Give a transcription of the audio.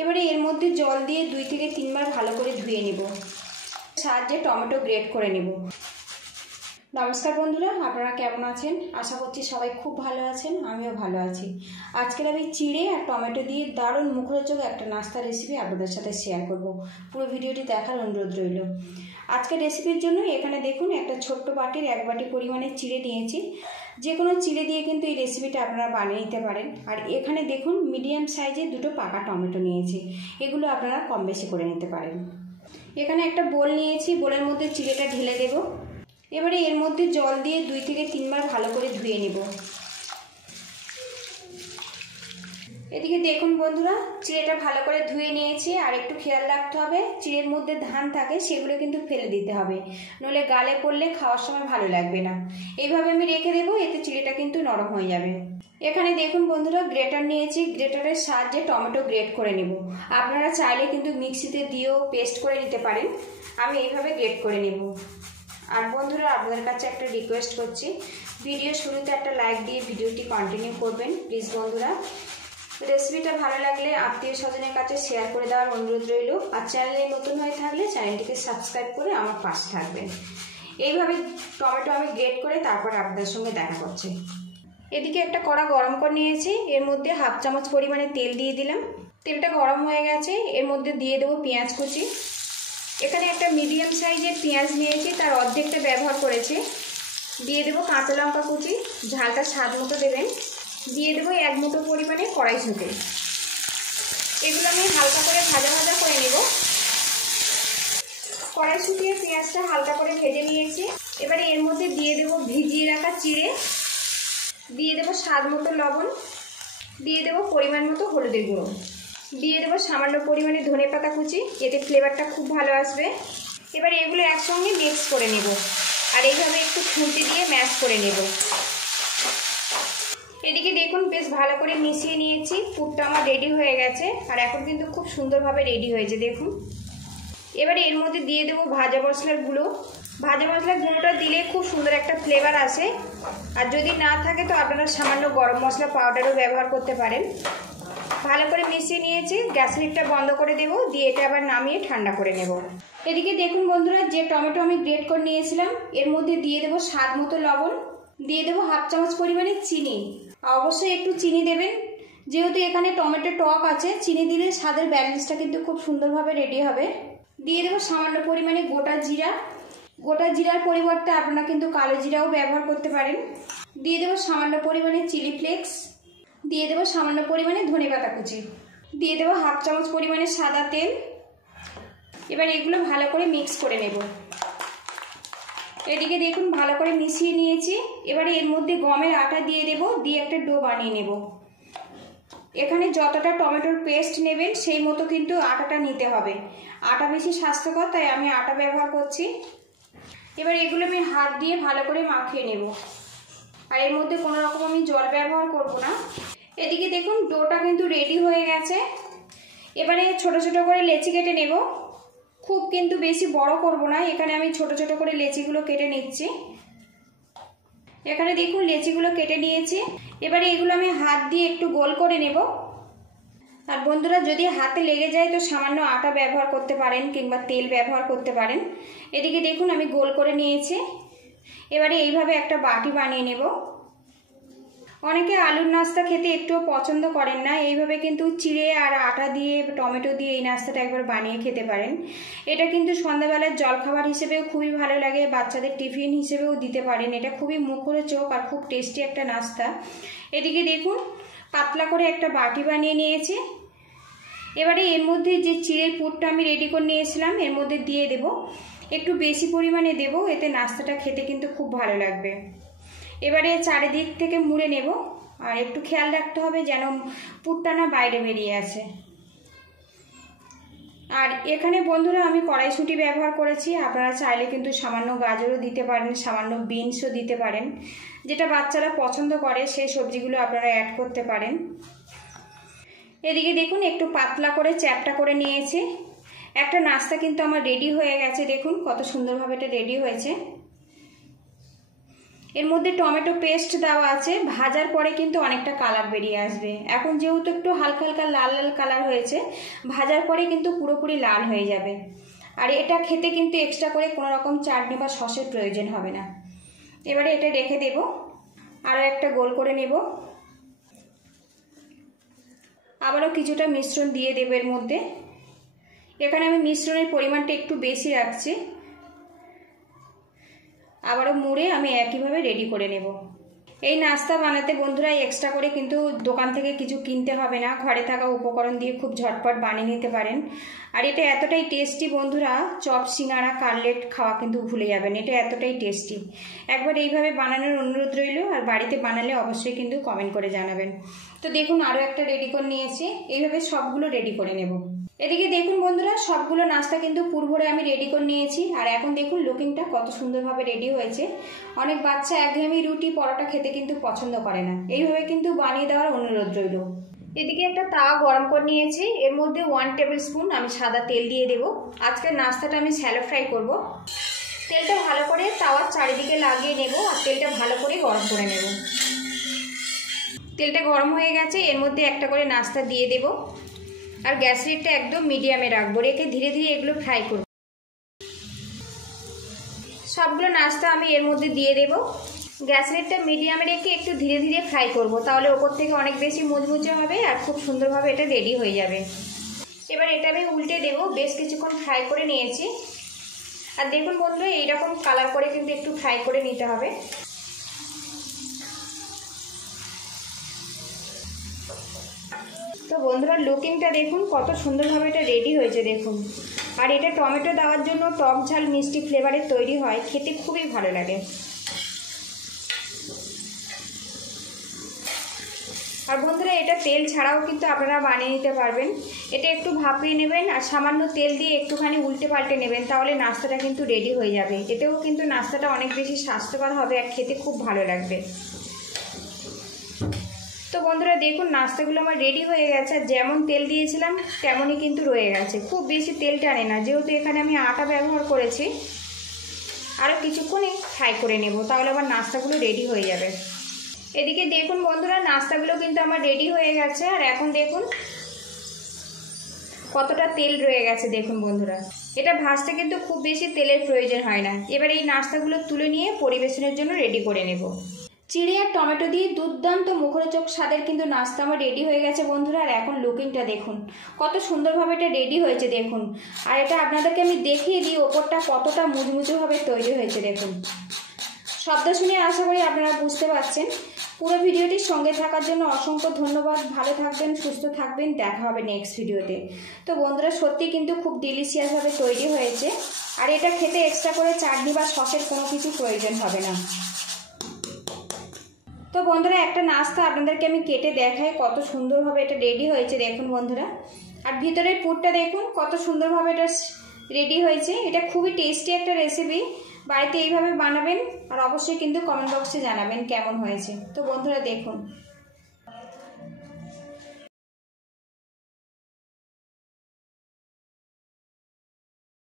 এবারে এর মধ্যে জল দিয়ে 2 থেকে 3 বার ভালো করে ধুয়ে নেব। সাহায্যে টমেটো গ্রেট করে নেব। নমস্কার বন্ধুরা, আপনারা কেমন আছেন? আশা করছি সবাই খুব ভালো আছেন, আমিও ভালো আছি। আজকের আমি চিড়ে আর টমেটো দিয়ে দারুণ মুখরোচক একটা নাস্তা রেসিপি আপনাদের সাথে শেয়ার করব। পুরো ভিডিওটি দেখার অনুরোধ রইল। আজকের রেসিপির জন্য এখানে দেখুন একটা ছোট্ট বাটির 1 বাটি পরিমাণে চিড়ে নিয়েছি। যে কোনো চিড়ে দিয়ে কিন্তু এই রেসিপিটা আপনারা বানিয়ে নিতে পারেন। আর এখানে দেখুন মিডিয়াম সাইজে 2টো পাকা টমেটো নিয়েছি, এগুলো আপনারা কম বেশি করে নিতে পারেন। এখানে একটা বোল নিয়েছি, বোলের মধ্যে চিড়েটা ঢেলে দেব। এবারে এর মধ্যে জল দিয়ে 2 থেকে 3 বার ভালো করে ধুয়ে নেব। এদিকে দেখুন বন্ধুরা, চিড়েটা ভালো করে ধুয়ে নিয়েছি। আর একটু খেয়াল রাখতে হবে, চিড়ের মধ্যে ধান থাকে সেগুলো কিন্তু ফেলে দিতে হবে, নইলে গালে পড়লে খাওয়ার সময় ভালো লাগবে না। এইভাবে আমি রেখে দেবো, এতে চিড়েটা কিন্তু নরম হয়ে যাবে। এখানে দেখুন বন্ধুরা, গ্রেটার নিয়েছি, গ্রেটারের সাহায্যে টমেটো গ্রেট করে নেব। আপনারা চাইলে কিন্তু মিক্সিতে দিয়েও পেস্ট করে নিতে পারেন, আমি এইভাবে গ্রেট করে নেব। আর বন্ধুরা, আপনাদের কাছে একটা রিকোয়েস্ট করছি, ভিডিও শুরুতে একটা লাইক দিয়ে ভিডিওটি কন্টিনিউ করবেন প্লিজ বন্ধুরা। রেসিপিটা ভালো লাগলে আত্মীয় স্বজনের কাছে শেয়ার করে দেওয়ার অনুরোধ রইল। আর চ্যানেলে নতুন হয়ে থাকলে চ্যানেলটিকে সাবস্ক্রাইব করে আমার পাশে থাকবেন। এইভাবে টমেটো আমি গ্রেট করে তারপর আপনাদের সঙ্গে দেখা করছি। এদিকে একটা কড়া গরম করে নিয়েছি, এর মধ্যে 1/2 চামচ পরিমাণে তেল দিয়ে দিলাম। তেলটা গরম হয়ে গেছে, এর মধ্যে দিয়ে দেবো পেঁয়াজ কুচি। এখানে একটা মিডিয়াম সাইজের পেঁয়াজ নিয়েছি, তার অর্ধেকটা ব্যবহার করেছি। দিয়ে দেবো কাঁচা লঙ্কা কুচি, ঝালটা স্বাদ মতো দেবেন। দিয়ে দেবো 1 মুঠো পরিমাণে কড়াইশুঁটি। এগুলো আমি হালকা করে ভাজা ভাজা করে নেব। কড়াইশুঁটি আর পেঁয়াজটা হালকা করে ভেজে নিয়েছি। এবারে এর মধ্যে দিয়ে দেবো ভিজিয়ে রাখা চিড়ে, দিয়ে দেবো স্বাদ মতো লবণ, দিয়ে দেবো পরিমাণ মতো হলুদের গুঁড়ো, দিয়ে দেবো সামান্য পরিমাণে ধনেপাতা কুচি, এতে ফ্লেভারটা খুব ভালো আসবে। এবারে এগুলো একসঙ্গে মিক্স করে নেব, আর এইভাবে একটু খুন্তি দিয়ে ম্যাশ করে নেব। এদিকে দেখুন বেশ ভালো করে মিশিয়ে নিয়েছি, পুরটা আমার রেডি হয়ে গেছে। আর এখন কিন্তু খুব সুন্দরভাবে রেডি হয়েছে দেখুন। এবারে এর মধ্যে দিয়ে দেবো ভাজা মশলার গুঁড়ো। ভাজা মশলার গুঁড়োটা দিলে খুব সুন্দর একটা ফ্লেভার আসে। আর যদি না থাকে তো আপনারা সামান্য গরম মশলা পাউডারও ব্যবহার করতে পারেন। ভালো করে মিশিয়ে নিয়েছি, গ্যাসের লিডটা বন্ধ করে দেবো, দিয়ে এটা আবার নামিয়ে ঠান্ডা করে নেব। এদিকে দেখুন বন্ধুরা, যে টমেটো আমি গ্রেট করে নিয়েছিলাম এর মধ্যে দিয়ে দেবো স্বাদ মতো লবণ, দিয়ে দেবো 1/2 চামচ পরিমাণে চিনি। অবশ্যই একটু চিনি দেবেন, যেহেতু এখানে টমেটো টক আছে, চিনি দিলে স্বাদের ব্যালেন্সটা কিন্তু খুব সুন্দরভাবে রেডি হবে। দিয়ে দেবো সামান্য পরিমাণে গোটা জিরা, গোটা জিরার পরিবর্তে আপনারা কিন্তু কালো জিরাও ব্যবহার করতে পারেন। দিয়ে দেবো সামান্য পরিমাণে চিলি ফ্লেক্স, দিয়ে দেবো সামান্য পরিমাণে ধনেপাতা কুচি, দিয়ে দেবো 1/2 চামচ পরিমাণে সাদা তেল। এবার এগুলো ভালো করে মিক্স করে নেব। এদিকে দেখুন ভালো করে মিশিয়ে নিয়েছি। এবারে এর মধ্যে গমের আটা দিয়ে দেব, দিয়ে একটা ডো বানিয়ে নেব। এখানে যতটা টমেটোর পেস্ট নেবেন সেই মতো কিন্তু আটাটা নিতে হবে। আটা বেশি স্বাস্থ্যকর, তাই আমি আটা ব্যবহার করছি। এবার এগুলো আমি হাত দিয়ে ভালো করে মাখিয়ে নেব, আর এর মধ্যে কোনো রকম আমি জল ব্যবহার করব না। এদিকে দেখুন ডোটা কিন্তু রেডি হয়ে গেছে। এবারে ছোট ছোট করে লেচি কেটে নেব, খুব কিন্তু বেশি বড় করব না। এখানে আমি ছোট ছোট করে লেচিগুলো কেটে নিচ্ছি। এখানে দেখুন লেচিগুলো কেটে নিয়েছি। এবারে এগুলো আমি হাত দিয়ে একটু গোল করে নেব। আর বন্ধুরা, যদি হাতে লেগে যায় তো সামান্য আটা ব্যবহার করতে পারেন কিংবা তেল ব্যবহার করতে পারেন। এদিকে দেখুন আমি গোল করে নিয়েছি। এবারে এইভাবে একটা বাটি বানিয়ে নেব। অনেকে আলুর নাস্তা খেতে একটুও পছন্দ করেন না, এইভাবে কিন্তু চিড়ে আর আটা দিয়ে টমেটো দিয়ে এই নাস্তাটা একবার বানিয়ে খেতে পারেন। এটা কিন্তু সন্ধ্যাবেলার জলখাবার হিসেবেও খুবই ভালো লাগে, বাচ্চাদের টিফিন হিসেবেও দিতে পারেন। এটা খুবই মুখরোচক আর খুব টেস্টি একটা নাস্তা। এদিকে দেখুন পাতলা করে একটা বাটি বানিয়ে নিয়েছি। এবারে এর মধ্যে যে চিড়ের পুরটা আমি রেডি করে নিয়েছিলাম এর মধ্যে দিয়ে দেব, একটু বেশি পরিমাণে দেব, এতে নাস্তাটা খেতে কিন্তু খুব ভালো লাগবে। এবারে চারিদিক থেকে মুড়ে নেব, আর একটু খেয়াল রাখতে হবে যেন পুরটা না বাইরে বেরিয়ে আসে। আর এখানে বন্ধুরা আমি কড়াইশুঁটি ব্যবহার করেছি, আপনারা চাইলে কিন্তু সামান্য গাজরও দিতে পারেন, সামান্য বিনসও দিতে পারেন। যেটা বাচ্চারা পছন্দ করে সেই সবজিগুলো আপনারা অ্যাড করতে পারেন। এদিকে দেখুন একটু পাতলা করে চ্যাপটা করে নিয়েছি। একটা নাস্তা কিন্তু আমার রেডি হয়ে গেছে, দেখুন কত সুন্দরভাবে এটা রেডি হয়েছে। এর মধ্যে টমেটো পেস্ট দেওয়া আছে, ভাজার পরে কিন্তু অনেকটা কালার বেরিয়ে আসবে। এখন যেহেতু একটু হালকা হালকা লাল লাল কালার হয়েছে, ভাজার পরে কিন্তু পুরোপুরি লাল হয়ে যাবে। আর এটা খেতে কিন্তু এক্সট্রা করে কোনো রকম চাটনি বা সসের প্রয়োজন হবে না। এবারে এটা রেখে দেব, আরও একটা গোল করে নেব। আবারও কিছুটা মিশ্রণ দিয়ে দেব এর মধ্যে। এখানে আমি মিশ্রণের পরিমাণটা একটু বেশি রাখছি। আবারও মুড়ে আমি একইভাবে রেডি করে নেব। এই নাস্তা বানাতে বন্ধুরা এক্সট্রা করে কিন্তু দোকান থেকে কিছু কিনতে হবে না, ঘরে থাকা উপকরণ দিয়ে খুব ঝটপট বানিয়ে নিতে পারেন। আর এটা এতটাই টেস্টি বন্ধুরা, চপ সিঙ্গাড়া কাটলেট খাওয়া কিন্তু ভুলে যাবেন, এটা এতটাই টেস্টি। একবার এইভাবে বানানোর অনুরোধ রইল, আর বাড়িতে বানালে অবশ্যই কিন্তু কমেন্ট করে জানাবেন। তো দেখুন আরও একটা রেডি করে নিয়েছি, এইভাবে সবগুলো রেডি করে নেব। এদিকে দেখুন বন্ধুরা, সবগুলো নাস্তা কিন্তু পুরভরে আমি রেডি করে নিয়েছি। আর এখন দেখুন লুকিংটা কত সুন্দরভাবে রেডি হয়েছে। অনেক বাচ্চা একঘেয়েমি রুটি পরোটা খেতে কিন্তু পছন্দ করে না, এইভাবে কিন্তু বানিয়ে দেওয়ার অনুরোধ রইল। এদিকে একটা তাওয়া গরম করে নিয়েছি, এর মধ্যে 1 টেবিল স্পুন আমি সাদা তেল দিয়ে দেব। আজকের নাস্তাটা আমি শ্যালো ফ্রাই করব। তেলটা ভালো করে তাওয়ার চারিদিকে লাগিয়ে নেব, আর তেলটা ভালো করে গরম করে নেব। তেলটা গরম হয়ে গেছে, এর মধ্যে একটা করে নাস্তা দিয়ে দেব। আর গ্যাস রেটটা একদম মিডিয়ামে রাখবো, রেখে ধীরে ধীরে এগুলো ফ্রাই করব। সবগুলো নাস্তা আমি এর মধ্যে দিয়ে দেব। গ্যাস রেটটা মিডিয়ামে রেখে একটু ধীরে ধীরে ফ্রাই করব, তাহলে ওপর থেকে অনেক বেশি মুচমুচে হবে আর খুব সুন্দরভাবে এটা রেডি হয়ে যাবে। এবার এটা আমি উল্টে দেব। বেশ কিছুক্ষণ ফ্রাই করে নিয়েছি। আর দেখুন বন্ধুরা, এইরকম কালার করে কিন্তু একটু ফ্রাই করে নিতে হবে। তো বন্ধুরা লুকিংটা দেখুন কত সুন্দরভাবে এটা রেডি হয়েছে দেখুন। আর এটা টমেটো দেওয়ার জন্য টক ঝাল মিষ্টি ফ্লেভারের তৈরি হয়, খেতে খুবই ভালো লাগে। আর বন্ধুরা এটা তেল ছাড়াও কিন্তু আপনারা বানিয়ে নিতে পারবেন। এটা একটু ভাপিয়ে নেবেন আর সামান্য তেল দিয়ে একটুখানি উল্টে পাল্টে নেবেন, তাহলে নাস্তাটা কিন্তু রেডি হয়ে যাবে। এতেও কিন্তু নাস্তাটা অনেক বেশি স্বাস্থ্যকর হবে আর খেতে খুব ভালো লাগবে। তো বন্ধুরা দেখুন নাস্তাগুলো আমার রেডি হয়ে গেছে, আর যেমন তেল দিয়েছিলাম তেমনই কিন্তু রয়ে গেছে, খুব বেশি তেল টানে না, যেহেতু এখানে আমি আটা ব্যবহার করেছি। আরও কিছুক্ষণ ফ্রাই করে নেব, তাহলে আমার নাস্তাগুলো রেডি হয়ে যাবে। এদিকে দেখুন বন্ধুরা নাস্তাগুলো কিন্তু আমার রেডি হয়ে গেছে। আর এখন দেখুন কতটা তেল রয়ে গেছে দেখুন বন্ধুরা। এটা ভাজতে কিন্তু খুব বেশি তেলের প্রয়োজন হয় না। এবার এই নাস্তাগুলো তুলে নিয়ে পরিবেশনের জন্য রেডি করে নেব। চিড়ে আর টমেটো দিয়ে দুর্দান্ত মুখরোচক স্বাদের কিন্তু নাস্তা আমার রেডি হয়ে গেছে বন্ধুরা। আর এখন লুকিংটা দেখুন কত সুন্দরভাবে এটা রেডি হয়েছে দেখুন। আর এটা আপনাদেরকে আমি দেখিয়ে দিই ওপরটা কতটা মুচমুচেভাবে তৈরি হয়েছে দেখুন। শব্দ শুনে আশা করি আপনারা বুঝতে পারছেন। পুরো ভিডিওটির সঙ্গে থাকার জন্য অসংখ্য ধন্যবাদ। ভালো থাকবেন, সুস্থ থাকবেন, দেখা হবে নেক্সট ভিডিওতে। তো বন্ধুরা সত্যি কিন্তু খুব ডিলিশিয়াসভাবে তৈরি হয়েছে। আর এটা খেতে এক্সট্রা করে চাটনি বা সসের কোনো কিছু প্রয়োজন হবে না। তো বন্ধুরা একটা নাস্তা আপনাদেরকে আমি কেটে দেখাই কত সুন্দরভাবে এটা রেডি হয়েছে দেখুন বন্ধুরা। আর ভিতরের পুরটা দেখুন কত সুন্দরভাবে এটা রেডি হয়েছে। এটা খুবই টেস্টি একটা রেসিপি, বাড়িতে এইভাবে বানাবেন আর অবশ্যই কিন্তু কমেন্ট বক্সে জানাবেন কেমন হয়েছে। তো বন্ধুরা দেখুন।